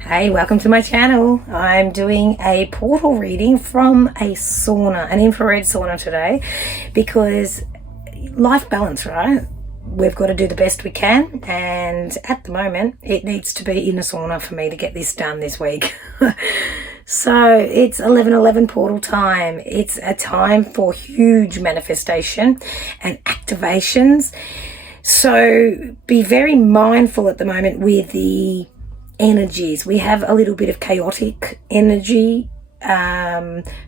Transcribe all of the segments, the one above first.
Hey, welcome to my channel. I'm doing a portal reading from a sauna, an infrared sauna today, because life balance, right? We've got to do the best we can, and at the moment it needs to be in a sauna for me to get this done this week. So it's 11:11 portal time. It's a time for huge manifestation and activations. So be very mindful at the moment with the energies. We have a little bit of chaotic energy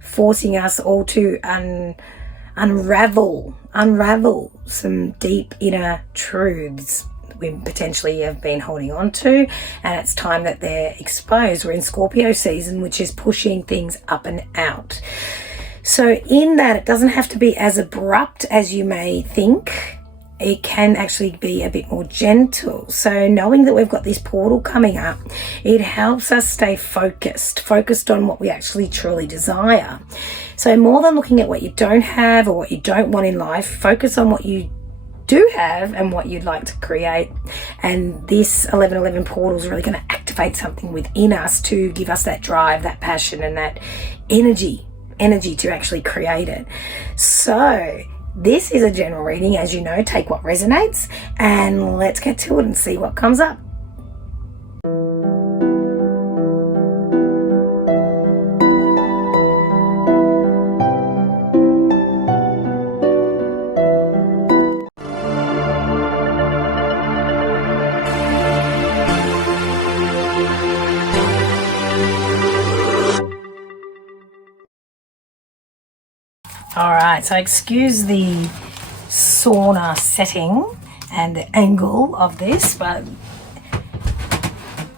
forcing us all to unravel some deep inner truths we potentially have been holding on to, and it's time that they're exposed. We're in Scorpio season, which is pushing things up and out. So in that, it doesn't have to be as abrupt as you may think. It can actually be a bit more gentle. So knowing that we've got this portal coming up, it helps us stay focused on what we actually truly desire. So more than looking at what you don't have or what you don't want in life, focus on what you do have and what you'd like to create. And this 11:11 portal is really going to activate something within us to give us that drive, that passion, and that energy to actually create it. So this is a general reading, as you know. Take what resonates, and let's get to it and see what comes up. All right, so excuse the sauna setting and the angle of this, but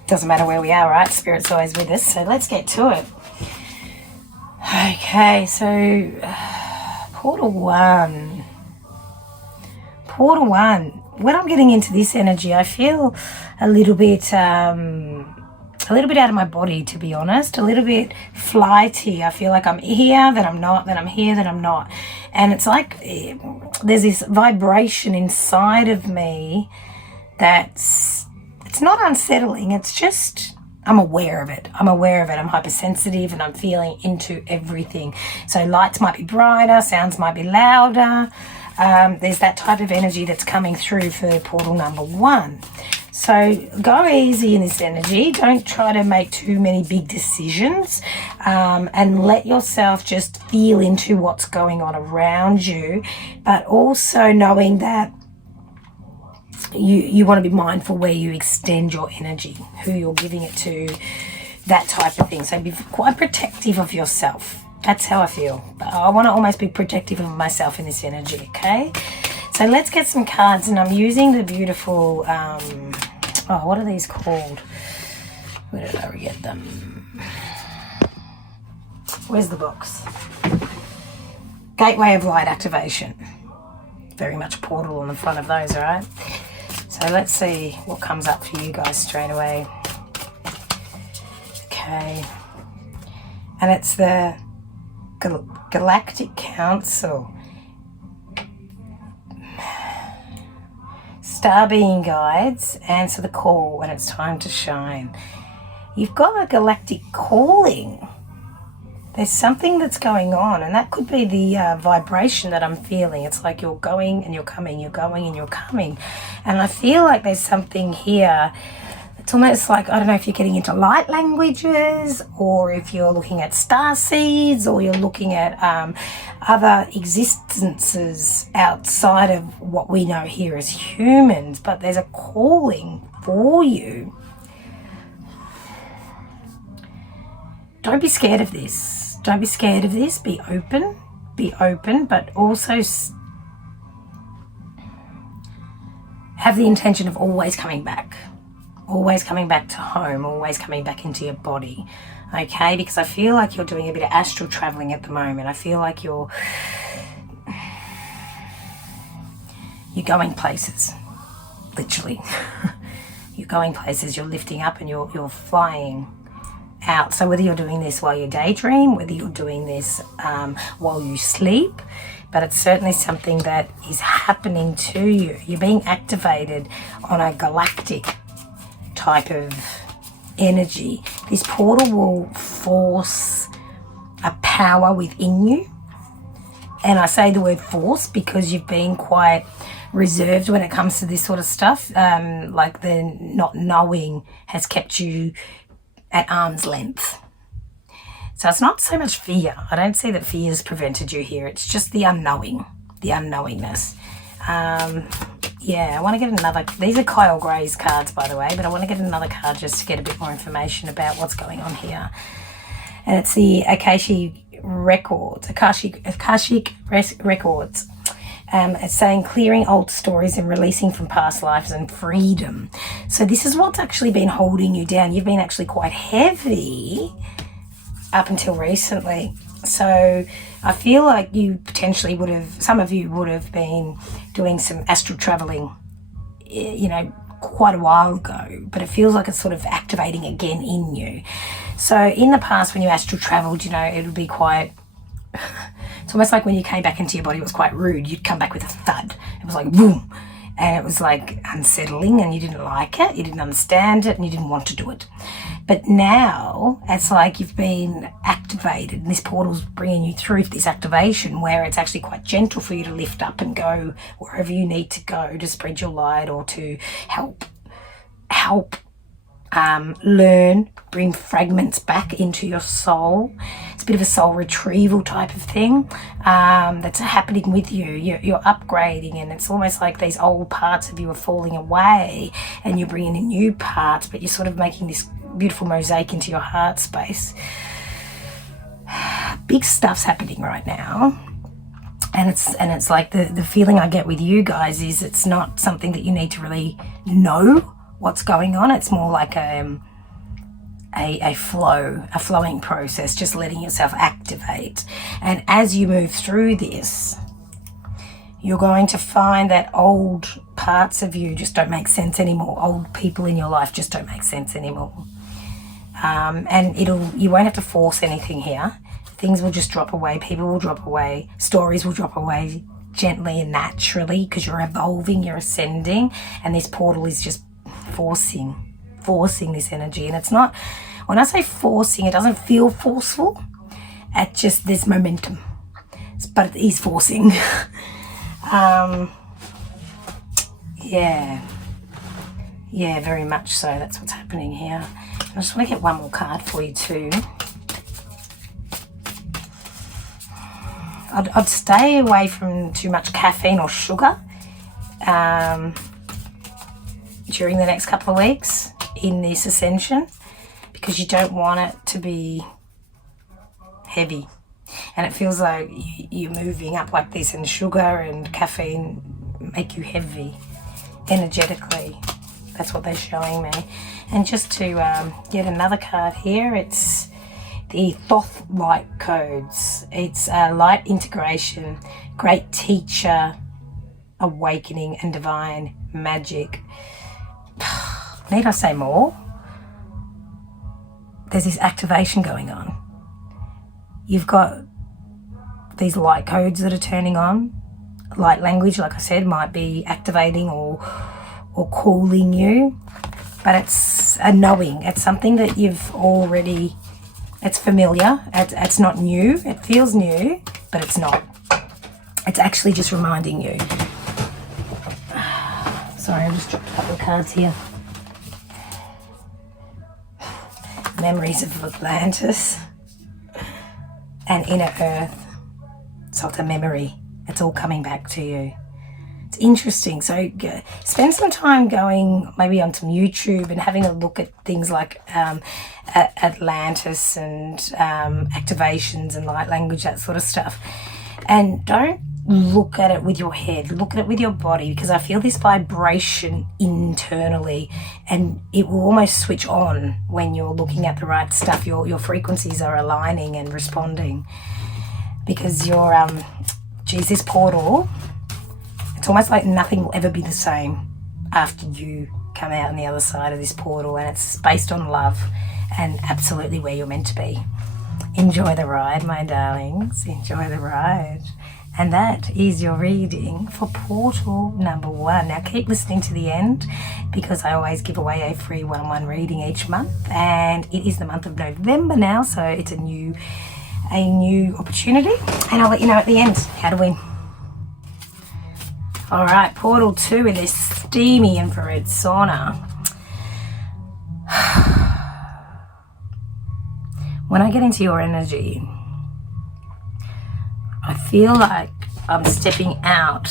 doesn't matter where we are, right? Spirit's always with us, so let's get to it. Okay, so Portal 1. When I'm getting into this energy, I feel a little bit out of my body, to be honest, a little bit flighty. I feel like I'm here, then I'm not, then I'm here, then I'm not. And it's like there's this vibration inside of me it's not unsettling. It's just, I'm aware of it. I'm hypersensitive and I'm feeling into everything. So lights might be brighter, sounds might be louder. There's that type of energy that's coming through for portal number 1. So go easy in this energy. Don't try to make too many big decisions, and let yourself just feel into what's going on around you, but also knowing that you want to be mindful where you extend your energy, who you're giving it to, that type of thing. So be quite protective of yourself. That's how I feel. I want to almost be protective of myself in this energy, okay? So let's get some cards, and I'm using the beautiful, what are these called? Where did I get them? Where's the box? Gateway of Light Activation. Very much portal on the front of those, all right? So let's see what comes up for you guys straight away. Okay. And it's the Galactic Council. Star being guides, answer the call when it's time to shine. You've got a galactic calling. There's something that's going on, and that could be the vibration that I'm feeling. It's like you're going and you're coming, you're going and you're coming. And I feel like there's something here. It's almost like, I don't know if you're getting into light languages, or if you're looking at star seeds, or you're looking at other existences outside of what we know here as humans, but there's a calling for you. Don't be scared of this. Be open, but also have the intention of always coming back to home, always coming back into your body, okay? Because I feel like you're doing a bit of astral traveling at the moment. I feel like you're going places, literally. You're going places, you're lifting up, and you're flying out. So whether you're doing this while you daydream, whether you're doing this while you sleep, but it's certainly something that is happening to you. You're being activated on a galactic type of energy. This portal will force a power within you. And I say the word force because you've been quite reserved when it comes to this sort of stuff. Like the not knowing has kept you at arm's length. So it's not so much fear. I don't see that fear has prevented you here. It's just the unknowing, the unknowingness. Yeah, I want to get another. These are Kyle Gray's cards, by the way, but I want to get another card just to get a bit more information about what's going on here. And it's the Akashic Records. It's saying clearing old stories and releasing from past lives and freedom. So this is what's actually been holding you down. You've been actually quite heavy up until recently. So I feel like you potentially would have, some of you would have been doing some astral traveling, you know, quite a while ago, but it feels like it's sort of activating again in you. So in the past when you astral traveled, you know, it would be quite, it's almost like when you came back into your body, it was quite rude. You'd come back with a thud. It was like, boom. And it was like unsettling and you didn't like it, you didn't understand it, and you didn't want to do it. But now it's like you've been activated and this portal's bringing you through this activation where it's actually quite gentle for you to lift up and go wherever you need to go to spread your light or to help learn, bring fragments back into your soul. It's a bit of a soul retrieval type of thing that's happening with you. You're upgrading, and it's almost like these old parts of you are falling away and you're bringing in new parts, but you're sort of making this beautiful mosaic into your heart space. Big stuff's happening right now. And it's like the feeling I get with you guys is it's not something that you need to really know what's going on. It's more like a flowing process, just letting yourself activate. And as you move through this, you're going to find that old parts of you just don't make sense anymore. Old people in your life just don't make sense anymore. And you won't have to force anything here. Things will just drop away. People will drop away. Stories will drop away gently and naturally because you're evolving, you're ascending, and this portal is just forcing this energy. And it's not, when I say forcing, it doesn't feel forceful. It just, there's momentum, but it is forcing. Yeah, very much so. That's what's happening here. I just want to get one more card for you too. I'd stay away from too much caffeine or sugar during the next couple of weeks in this ascension, because you don't want it to be heavy. And it feels like you're moving up like this, and sugar and caffeine make you heavy energetically. That's what they're showing me. And just to get another card here, it's the Thoth light codes. It's light integration, great teacher, awakening, and divine magic. Need I say more? There's this activation going on. You've got these light codes that are turning on. Light language, like I said, might be activating or calling you, but it's a knowing. It's something that you've already, it's familiar. It's not new. It feels new, but it's not. It's actually just reminding you. Sorry, I just dropped a couple of cards here. Memories of Atlantis and inner earth. So it's a memory. It's all coming back to you. It's interesting. So spend some time going maybe on some YouTube and having a look at things like Atlantis and activations and light language, that sort of stuff. And don't look at it with your head. Look at it with your body, because I feel this vibration internally, and it will almost switch on when you're looking at the right stuff. Your frequencies are aligning and responding, because you're this portal, it's almost like nothing will ever be the same after you come out on the other side of this portal, and it's based on love and absolutely where you're meant to be. Enjoy the ride, my darlings. Enjoy the ride. And that is your reading for portal number 1. Now keep listening to the end, because I always give away a free one-on-one reading each month, and it is the month of November now, so it's a new opportunity, and I'll let you know at the end how to win. All right, portal 2 in this steamy infrared sauna. When I get into your energy, I feel like I'm stepping out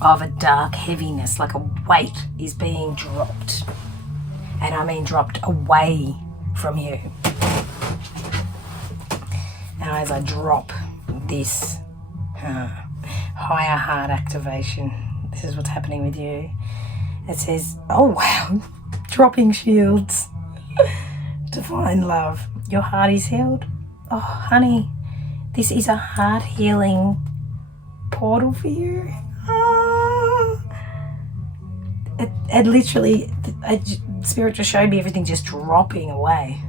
of a dark heaviness, like a weight is being dropped. And I mean dropped away from you. And as I drop this higher heart activation, this is what's happening with you. It says, oh wow, dropping shields. Divine love. Your heart is healed. Oh honey, this is a heart healing portal for you. It literally, Spirit just showed me everything just dropping away.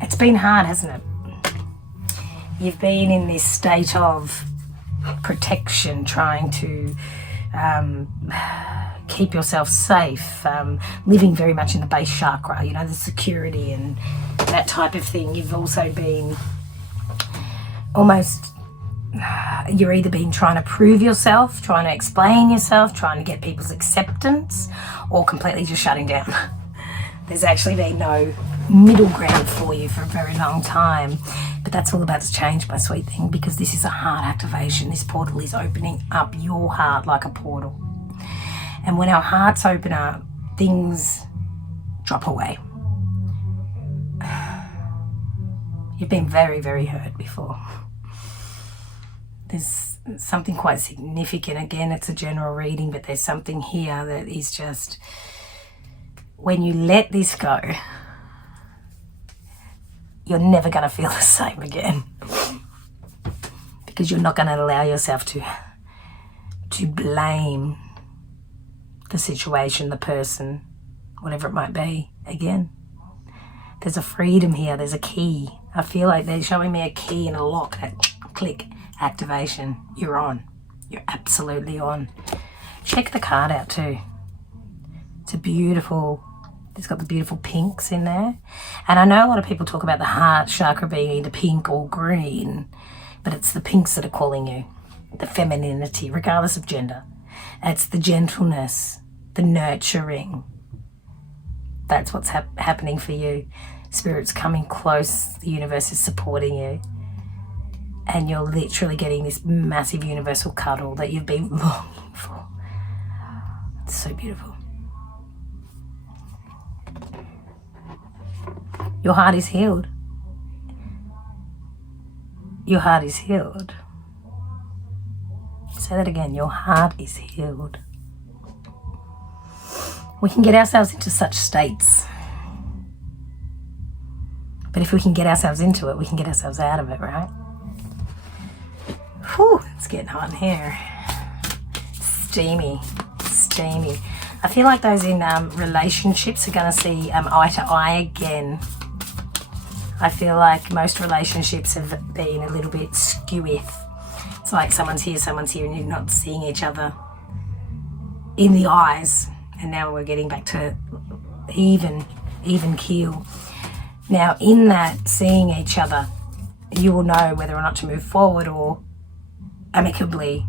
It's been hard, hasn't it? You've been in this state of protection, trying to keep yourself safe, living very much in the base chakra, you know, the security and that type of thing. You've also been almost, you're either been trying to prove yourself, trying to explain yourself, trying to get people's acceptance, or completely just shutting down. There's actually been no middle ground for you for a very long time, but that's all about to change, my sweet thing, because this is a heart activation. This portal is opening up your heart like a portal. And when our hearts open up, things drop away. You've been very, very hurt before. There's something quite significant. Again, it's a general reading, but there's something here that is just, when you let this go, you're never going to feel the same again, because you're not going to allow yourself to blame the situation, the person, whatever it might be, again. There's a freedom here. There's a key. I feel like they're showing me a key and a lock, that click activation. You're on. You're absolutely on. Check the card out too. It's a beautiful, it's got the beautiful pinks in there. And I know a lot of people talk about the heart chakra being either pink or green, but it's the pinks that are calling you. The femininity, regardless of gender. It's the gentleness, the nurturing. That's what's happening for you. Spirit's coming close. The universe is supporting you. And you're literally getting this massive universal cuddle that you've been longing for. It's so beautiful. Your heart is healed. Your heart is healed. Say that again. Your heart is healed. We can get ourselves into such states. But if we can get ourselves into it, we can get ourselves out of it, right? Whew, it's getting hot in here. Steamy, steamy. I feel like those in relationships are going to see eye to eye again. I feel like most relationships have been a little bit skewy. It's like someone's here, and you're not seeing each other in the eyes. And now we're getting back to even keel. Now, in that seeing each other, you will know whether or not to move forward or amicably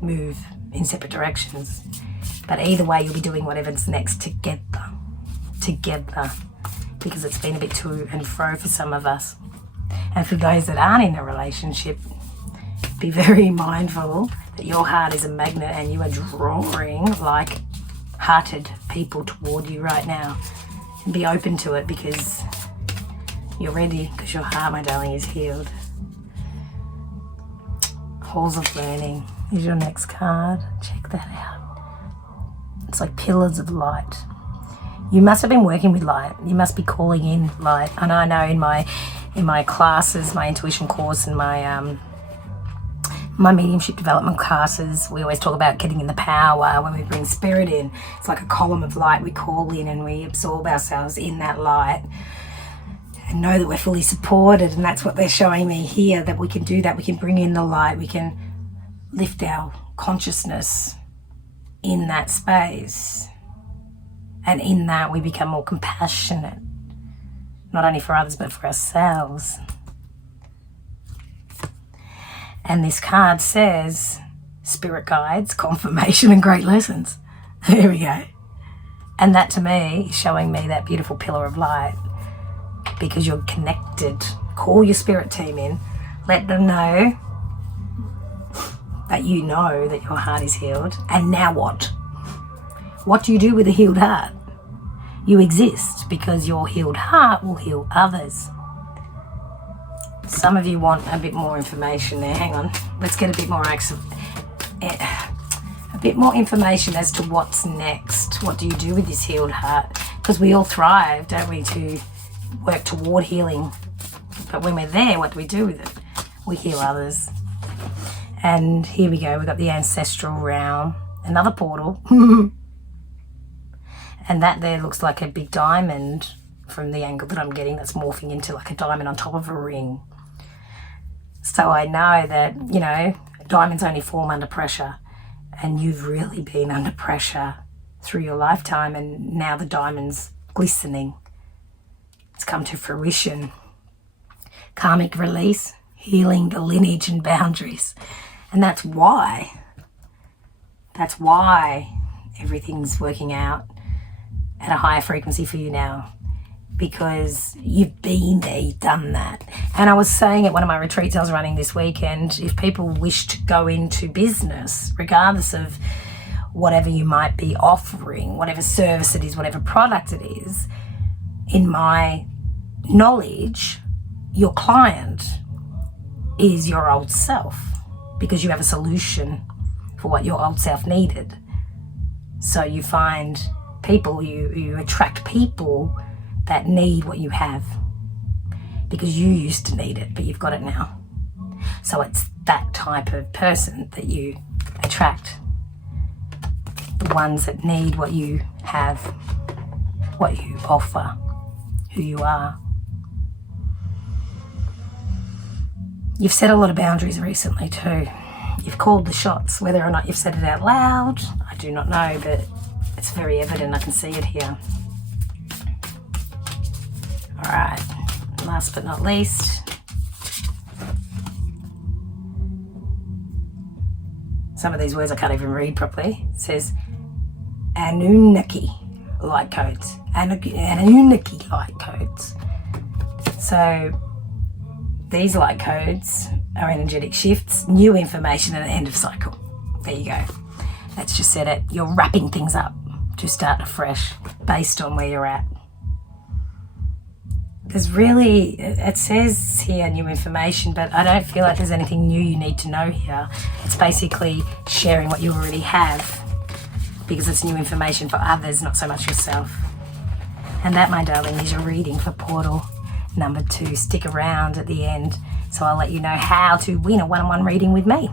move in separate directions. But either way, you'll be doing whatever's next together, because it's been a bit to and fro for some of us. And for those that aren't in a relationship, be very mindful that your heart is a magnet and you are drawing like-hearted people toward you right now. And be open to it, because you're ready, because your heart, my darling, is healed. Halls of Learning is your next card. Check that out. It's like pillars of light. You must have been working with light. You must be calling in light. And I know in my classes, my intuition course and my mediumship development classes, we always talk about getting in the power. When we bring spirit in, it's like a column of light we call in, and we absorb ourselves in that light. and know that we're fully supported. And that's what they're showing me here, that we can do that. We can bring in the light. We can lift our consciousness in that space. And in that, we become more compassionate, not only for others, but for ourselves. And this card says, spirit guides, confirmation, and great lessons. There we go. And that to me is showing me that beautiful pillar of light, because you're connected. Call your spirit team in. Let them know that you know that your heart is healed. And now what? What do you do with a healed heart? You exist because your healed heart will heal others. Some of you want a bit more information there. Hang on. Let's get a bit more information as to what's next. What do you do with this healed heart? Because we all thrive, don't we, to work toward healing. But when we're there, what do we do with it? We heal others. And here we go. We've got the ancestral realm. Another portal. And that there looks like a big diamond from the angle that I'm getting, that's morphing into like a diamond on top of a ring. So I know that, you know, diamonds only form under pressure, and you've really been under pressure through your lifetime, and now the diamond's glistening. It's come to fruition. Karmic release, healing the lineage and boundaries. And that's why everything's working out at a higher frequency for you now, because you've been there, you've done that. And I was saying at one of my retreats I was running this weekend, if people wish to go into business, regardless of whatever you might be offering, whatever service it is, whatever product it is, in my knowledge, your client is your old self, because you have a solution for what your old self needed. So you find people, you attract people that need what you have, because you used to need it, but you've got it now. So it's that type of person that you attract, the ones that need what you have, what you offer, who you are. You've set a lot of boundaries recently too. You've called the shots. Whether or not you've said it out loud, I do not know, but it's very evident. I can see it here. All right, last but not least, some of these words I can't even read properly. It says Anunnaki light codes. Anunnaki light codes. So these light codes are energetic shifts, new information, and an end of cycle. There you go. That's just said it. You're wrapping things up to start afresh based on where you're at. There's really, it says here new information, but I don't feel like there's anything new you need to know here. It's basically sharing what you already have, because it's new information for others, not so much yourself. And that, my darling, is your reading for portal number 2. Stick around at the end, so I'll let you know how to win a one-on-one reading with me.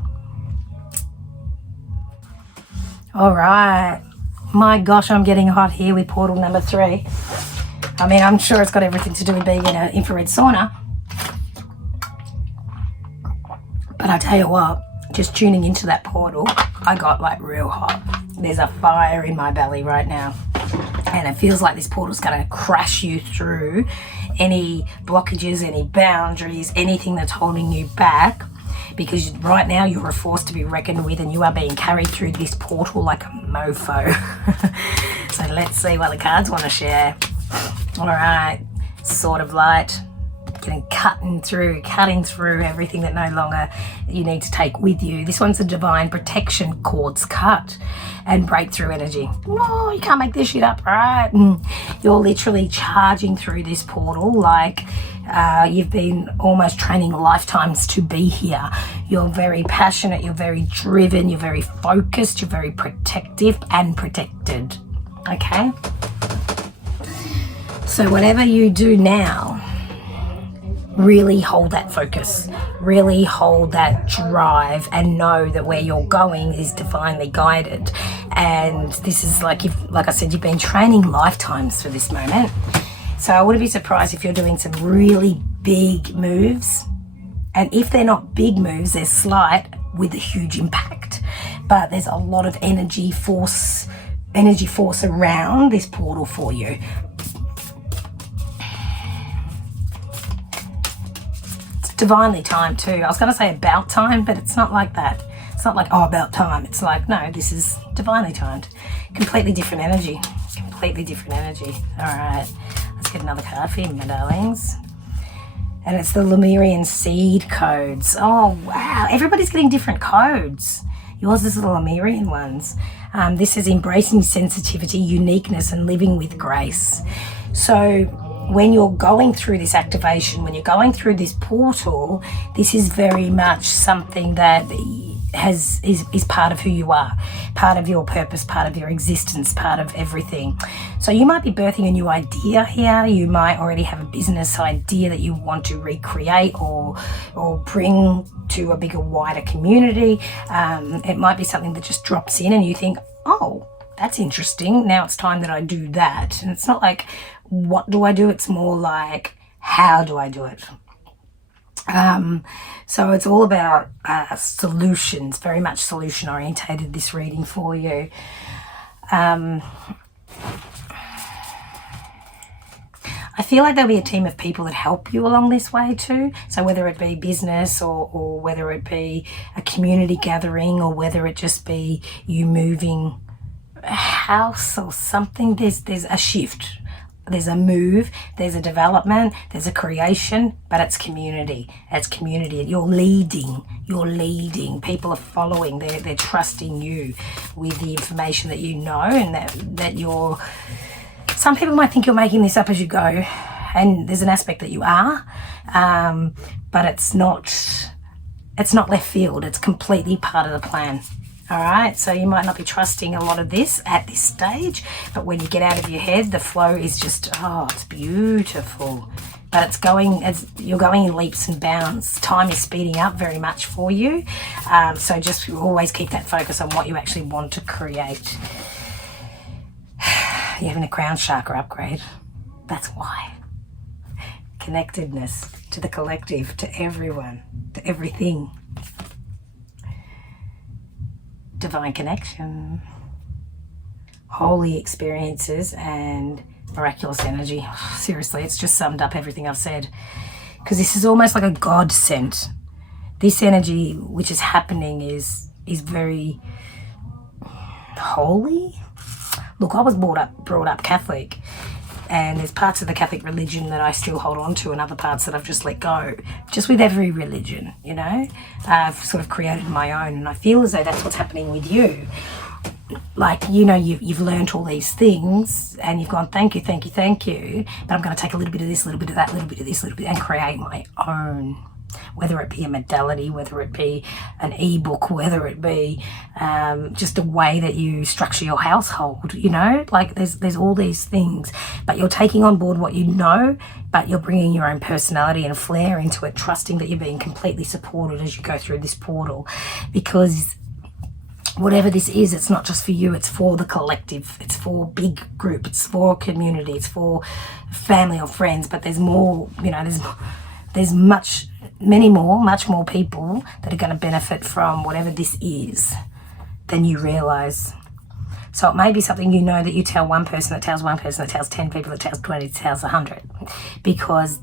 All right. My gosh, I'm getting hot here with portal number 3. I mean, I'm sure it's got everything to do with being in an infrared sauna. But I tell you what, just tuning into that portal, I got like real hot. There's a fire in my belly right now. And it feels like this portal's going to crash you through any blockages, any boundaries, anything that's holding you back. Because right now you're a force to be reckoned with, and you are being carried through this portal like a mofo. So let's see what the cards want to share. All right, Sword of Light, cutting through everything that no longer you need to take with you. This one's a divine protection cords cut and breakthrough energy. Oh, you can't make this shit up, right? You're literally charging through this portal like you've been almost training lifetimes to be here. You're very passionate, you're very driven, you're very focused, you're very protective and protected, okay? So whatever you do now, really hold that focus, really hold that drive, and know that where you're going is divinely guided. And this is like I said, you've been training lifetimes for this moment, So I wouldn't be surprised if you're doing some really big moves. And if they're not big moves, they're slight with a huge impact. But there's a lot of energy force around this portal for you. It's divinely timed too. I was going to say about time, but it's not like that. It's not like, oh, about time. It's like, no, this is divinely timed. Completely different energy. Completely different energy. All right, let's get another card for you, my darlings. And it's the Lemurian seed codes. Oh, wow. Everybody's getting different codes. Yours is the Lemurian ones. This is embracing sensitivity, uniqueness, and living with grace. So when you're going through this activation, when you're going through this portal, this is very much something that is part of who you are, part of your purpose, part of your existence, part of everything. So you might be birthing a new idea here. You might already have a business idea that you want to recreate or bring to a bigger, wider community. It might be something that just drops in and you think, oh, that's interesting. Now it's time that I do that. And it's not like, what do I do? It's more like, how do I do it? So it's all about solutions, very much solution orientated, this reading for you. I feel like there'll be a team of people that help you along this way too. So whether it be business or whether it be a community gathering or whether it just be you moving a house or something, there's a shift. There's a move, there's a development, there's a creation, but it's community. It's community. You're leading. People are following. They're trusting you with the information that you know, and that you're... Some people might think you're making this up as you go, and there's an aspect that you are, but it's not left field. It's completely part of the plan. All right, so you might not be trusting a lot of this at this stage, but when you get out of your head, the flow is just, oh, it's beautiful. But it's going, as you're going in leaps and bounds. Time is speeding up very much for you. So just always keep that focus on what you actually want to create. You're having a crown chakra upgrade. That's why. Connectedness to the collective, to everyone, to everything. Divine connection, holy experiences, and miraculous energy. Seriously, it's just summed up everything I've said, because this is almost like a God sent. This energy which is happening is very holy. Look, I was brought up Catholic, and there's parts of the Catholic religion that I still hold on to and other parts that I've just let go. Just with every religion, you know, I've sort of created my own, and I feel as though that's what's happening with you. Like, you know, you've learned all these things and you've gone, thank you, but I'm going to take a little bit of this, a little bit of that, a little bit of this, a little bit, and create my own. Whether it be a modality, whether it be an ebook, whether it be just a way that you structure your household, you know, like there's all these things, but you're taking on board what you know, but you're bringing your own personality and flair into it, trusting that you're being completely supported as you go through this portal, because whatever this is, it's not just for you, it's for the collective, it's for big group, it's for community, it's for family or friends, but there's more, you know, there's much more people that are going to benefit from whatever this is than you realize. So it may be something, you know, that you tell one person, that tells one person, that tells 10 people, that tells 20, that tells 100, because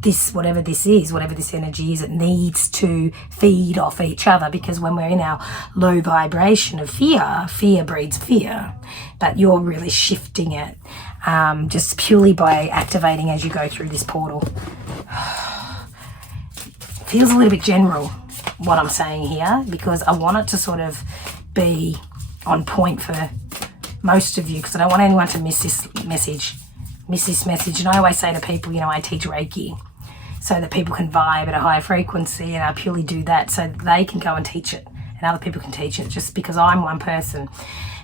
this, whatever this is, whatever this energy is, it needs to feed off each other, because when we're in our low vibration of fear breeds fear, but you're really shifting it just purely by activating as you go through this portal. Feels a little bit general what I'm saying here, because I want it to sort of be on point for most of you, because I don't want anyone to miss this message. And I always say to people, you know, I teach Reiki so that people can vibe at a higher frequency, and I purely do that so they can go and teach it and other people can teach it, just because I'm one person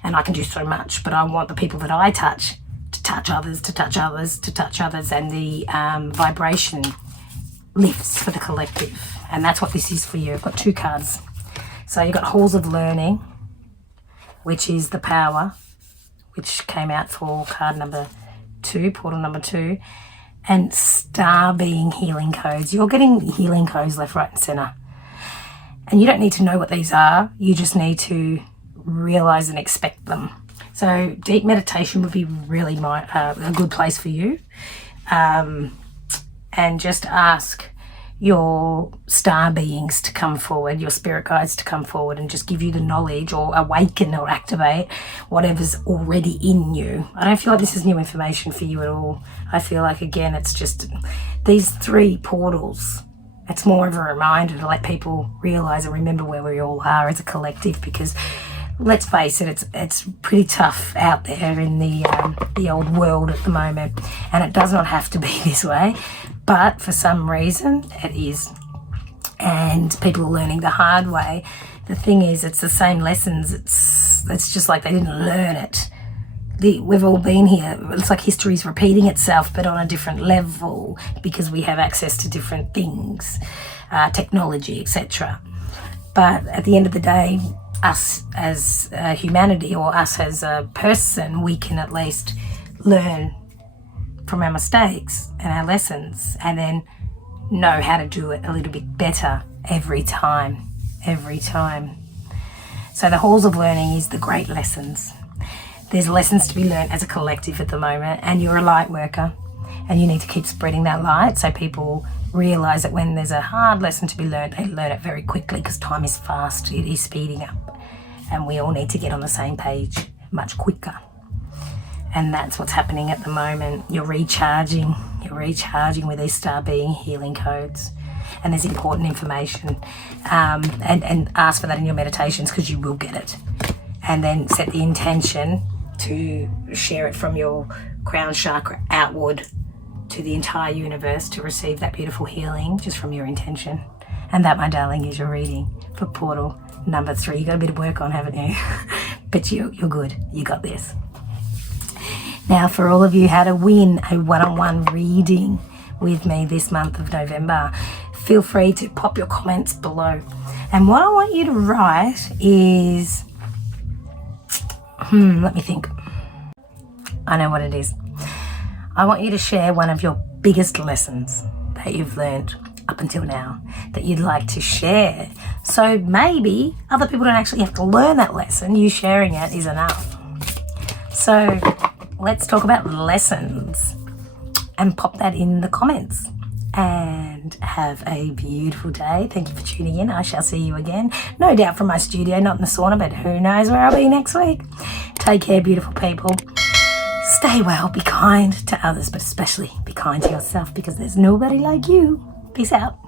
and I can do so much, but I want the people that I touch to touch others, and the vibration lifts for the collective, and that's what this is for you. I've got two cards. So you've got Halls of Learning, which is the power, which came out for card number 2, portal number 2, and star being healing codes. You're getting healing codes left, right and centre. And you don't need to know what these are. You just need to realise and expect them. So deep meditation would be really a good place for you. And just ask your star beings to come forward, your spirit guides to come forward and just give you the knowledge or awaken or activate whatever's already in you. I don't feel like this is new information for you at all. I feel like, again, it's just these 3 portals. It's more of a reminder to let people realise and remember where we all are as a collective, because let's face it, it's pretty tough out there in the old world at the moment, and it does not have to be this way. But for some reason, it is. And people are learning the hard way. The thing is, it's the same lessons. It's just like they didn't learn it. We've all been here. It's like history's repeating itself, but on a different level, because we have access to different things, technology, etc. But at the end of the day, us as humanity, or us as a person, we can at least learn from our mistakes and our lessons, and then know how to do it a little bit better every time. So the halls of learning is the great lessons. There's lessons to be learned as a collective at the moment, and you're a light worker, and you need to keep spreading that light so people realise that when there's a hard lesson to be learned, they learn it very quickly, because time is fast, it is speeding up, and we all need to get on the same page much quicker. And that's what's happening at the moment. You're recharging with these star being healing codes. And there's important information. And ask for that in your meditations, because you will get it. And then set the intention to share it from your crown chakra outward to the entire universe to receive that beautiful healing just from your intention. And that, my darling, is your reading for portal number 3. You got a bit of work on, haven't you? But you're good. You got this. Now, for all of you how to win a one-on-one reading with me this month of November, feel free to pop your comments below. And what I want you to write is, let me think. I know what it is. I want you to share one of your biggest lessons that you've learned up until now that you'd like to share. So maybe other people don't actually have to learn that lesson. You sharing it is enough. So let's talk about lessons and pop that in the comments. And have a beautiful day. Thank you for tuning in. I shall see you again. No doubt from my studio, not in the sauna, but who knows where I'll be next week. Take care, beautiful people. Stay well, be kind to others, but especially be kind to yourself, because there's nobody like you. Peace out.